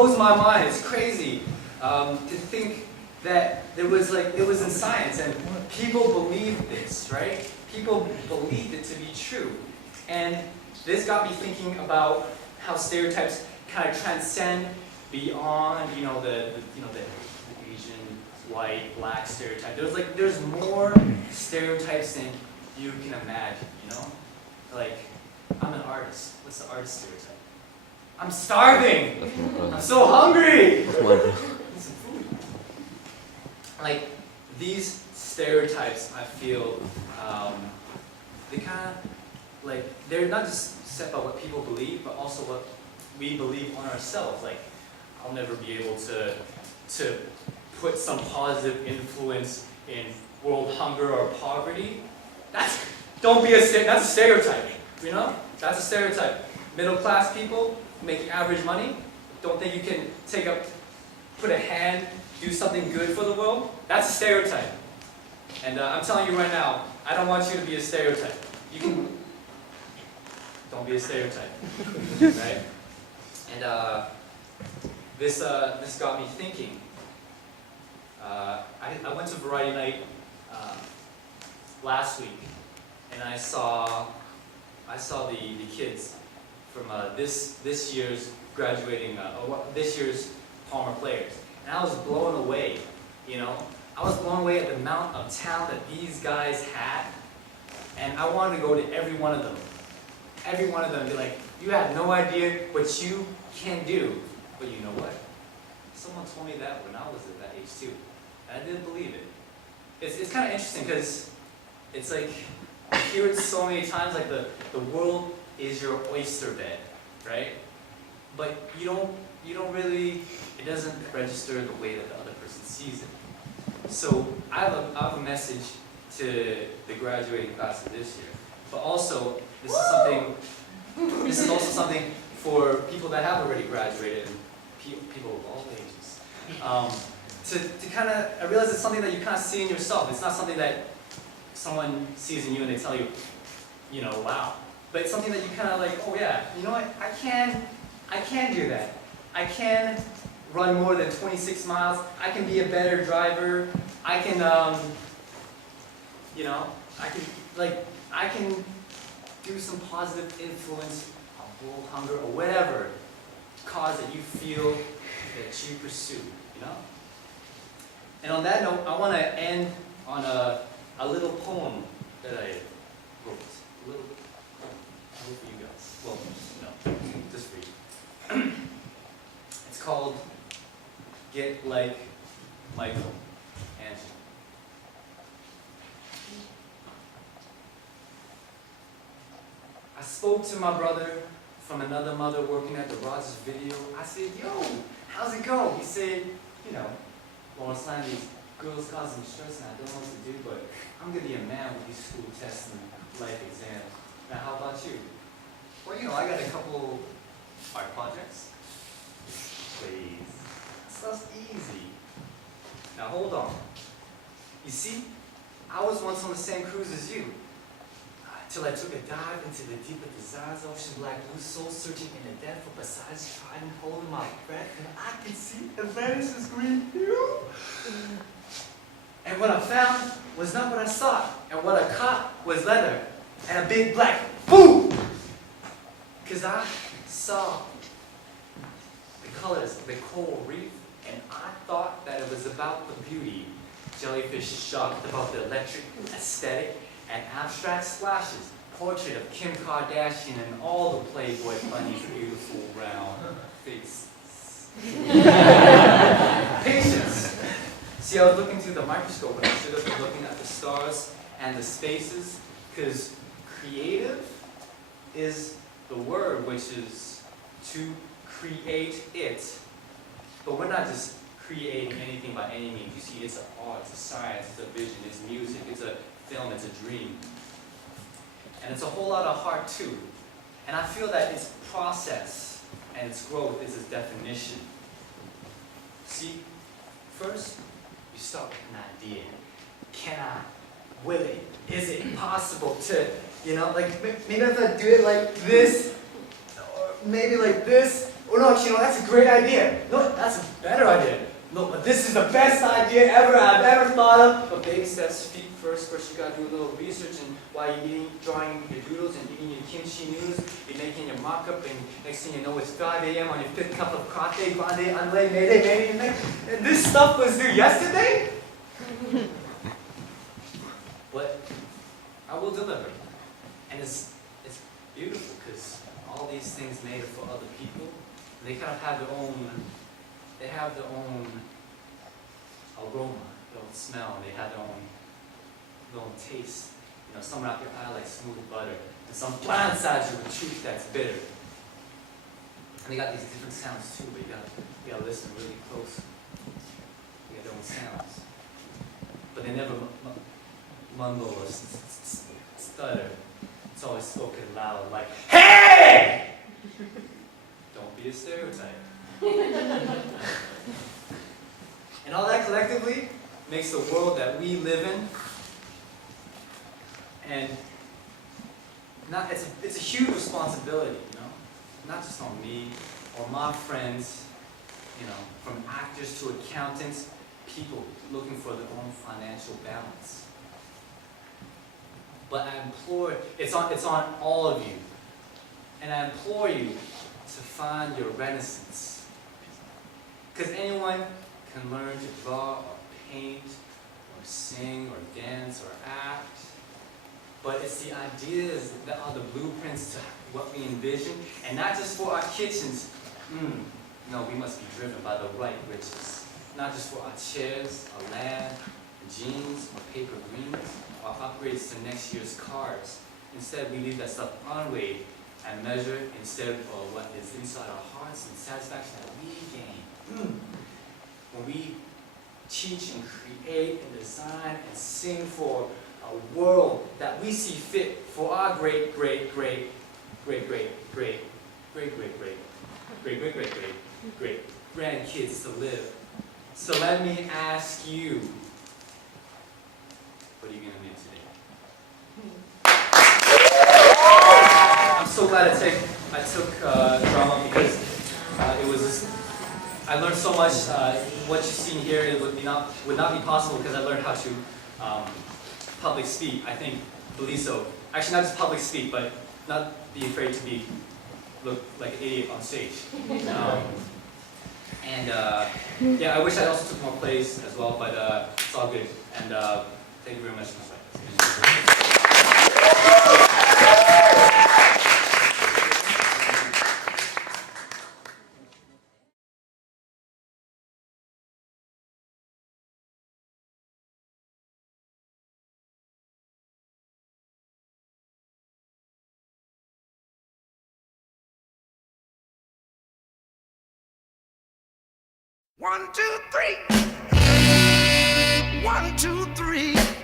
blows my mind. It's crazy to think that it was in science and people believed this, right? People believed it to be true. And this got me thinking about how stereotypes kind of transcend beyond, the Asian, white, black stereotype. There's more stereotypes than you can imagine, Like, I'm an artist. What's the artist stereotype? I'm starving! I'm so hungry! Need some food. Like, these stereotypes, I feel, they kind of, they're not just set by what people believe, but also what we believe on ourselves. Like, I'll never be able to put some positive influence in world hunger or poverty. That's a stereotype, That's a stereotype. Middle class people making average money, don't think you can put a hand, do something good for the world. That's a stereotype. And I'm telling you right now, I don't want you to be a stereotype. Don't be a stereotype, right? And this got me thinking. I went to Variety Night last week, and I saw the kids from this year's graduating, this year's Palmer players, and I was blown away. I was blown away at the amount of talent that these guys had, and I wanted to go to every one of them. Every one of them, be like, you have no idea what you can do. But you know what? Someone told me that when I was at that age too. And I didn't believe it. It's kind of interesting because it's like, I hear it so many times, like the world is your oyster bed, right? But you don't really, it doesn't register the way that the other person sees it. So I have a message to the graduating class of this year. But also, this is also something for people that have already graduated, and people of all ages. I realize it's something that you kind of see in yourself. It's not something that someone sees in you and they tell you, wow. But it's something that you kind of like, oh yeah, you know what? I can do that. I can run more than 26 miles. I can be a better driver. I can, I can do some positive influence on world hunger or whatever cause that you feel that you pursue, And on that note, I want to end on a little poem that I wrote. A little for you guys. Well, no, just for you. It's called Get Like Michael. I spoke to my brother from another mother working at the Rogers video. I said, yo, how's it go? He said, Lawrence Lam, these girls cause me stress and I don't know what to do, but I'm going to be a man with these school tests and life exams. Now, how about you? Well, I got a couple art projects. Please. Stuff's easy. Now, hold on. You see, I was once on the same cruise as you. Till I took a dive into the deep of desire's ocean, black blue soul searching in the depth for besides trying holding my breath, and I could see Atlantis' green hue. And what I found was not what I sought, and what I caught was leather and a big black boom. Because I saw the colors of the coral reef, and I thought that it was about the beauty. Jellyfish shocked about the electric aesthetic and abstract splashes, portrait of Kim Kardashian and all the Playboy bunnies' beautiful round faces. Patience. See, I was looking through the microscope and I should have been looking at the stars and the spaces, because creative is the word, which is to create it. But we're not just creating anything by any means. You see, it's an art, it's a science, it's a vision, it's music, it's a film, it's a dream. And it's a whole lot of heart too. And I feel that its process and its growth is its definition. See, first, you start with an idea. Can I? Will it? Is it possible to, maybe if I do it like this, or maybe like this, Oh no, Chino, that's a great idea. No, that's a better idea. No, but this is the best idea I've ever thought of. But baby steps, feet first. First, you gotta do a little research, and while you're drawing your doodles and eating your kimchi noodles, you're making your mock-up, and next thing you know, it's 5 a.m. on your 5th cup of coffee, grande, anle, mayday. And this stuff was due yesterday? But I will deliver. And it's beautiful, because all these things made for other people, they kind of have their own aroma, their own smell, and they have their own taste. You know, some wrap your eye like smooth butter, and some blindside you with truth that's bitter. And they got these different sounds too, but you gotta listen really close. They got their own sounds. But they never mumble or stutter. It's always spoken loud, like, hey! Don't be a stereotype. And all that collectively makes the world that we live in, and it's a huge responsibility, you know, not just on me or my friends, you know, from actors to accountants, people looking for their own financial balance. But I implore, it's on all of you, and I implore you to find your renaissance. Because anyone can learn to draw or paint or sing or dance or act, but it's the ideas that are the blueprints to what we envision, and not just for our kitchens. No, we must be driven by the right riches. Not just for our chairs, our land, jeans, or paper greens, or upgrades to next year's cars. Instead, we leave that stuff unweighed and measure instead of what is inside our hearts and satisfaction that we gain. When we teach and create and design and sing for a world that we see fit for our great grandkids to live. So let me ask you, what are you going to make today? I'm so glad I took drama, because I learned so much. What you've seen here would not be possible because I learned how to public speak. I believe so. Actually, not just public speak, but not be afraid to look like an idiot on stage. Yeah, I wish I also took more plays as well, but it's all good. And thank you very much. One, two, three. 1, 2, 3.